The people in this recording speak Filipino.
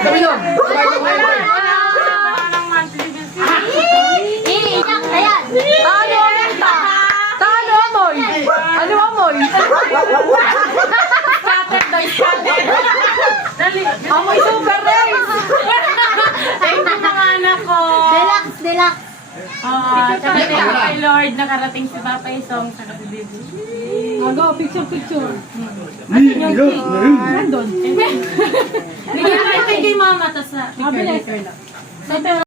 Sabi yun. Ayan. Ano amoy? Ano amoy? Scatter daw, scatter. Dali. Amoy super race! Thank you mga anak ko. Relax, relax. Tsaka thank you kay Lord, nakarating si Papay Song, saka si Bibi. Go, picture. Nandun. Bigyan natin kay Mama, tas sa picture.